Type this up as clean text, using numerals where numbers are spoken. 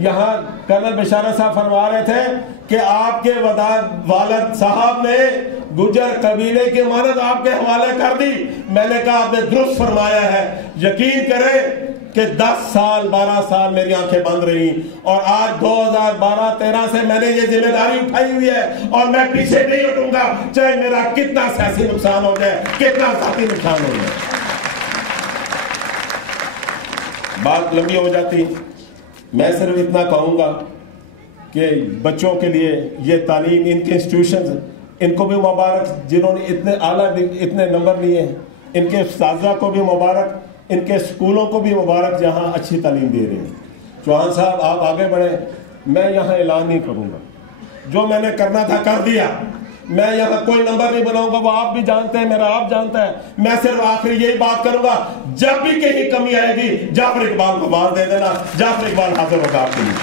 यहाँ कर्नल बिशारत साहब फरमा रहे थे कि आपके वालिद साहब ने गुजर कबीले की अमानत आपके हवाले कर दी। मैंने कहा आपने दुरुस्त फरमाया है। यकीन करें कि 10 साल 12 साल मेरी आंखें बंद रही और आज 2012-13 से मैंने ये जिम्मेदारी उठाई हुई है और मैं पीछे नहीं हटूंगा, चाहे मेरा कितना सियासी नुकसान हो जाए, कितना जाती नुकसान हो जाए। बात लंबी हो जाती, मैं सिर्फ इतना कहूंगा कि बच्चों के लिए ये तालीम, इनके इंस्टीट्यूशन, इनको भी मुबारक जिन्होंने इतने आला इतने नंबर लिए हैं, इनके उस्ताज़ा को भी मुबारक, इनके स्कूलों को भी मुबारक जहां अच्छी तालीम दे रहे हैं। चौहान साहब आप आगे बढ़े, मैं यहाँ ऐलान नहीं करूँगा, जो मैंने करना था कर दिया। मैं यहाँ कोई नंबर नहीं बनाऊंगा, वो आप भी जानते हैं, मेरा आप जानता है। मैं सिर्फ आखिरी यही बात करूंगा, जब भी कहीं कमी आएगी जाफर इकबाल को आवाज दे देना, जाफर इकबाल हाजिर होगा आपके लिए।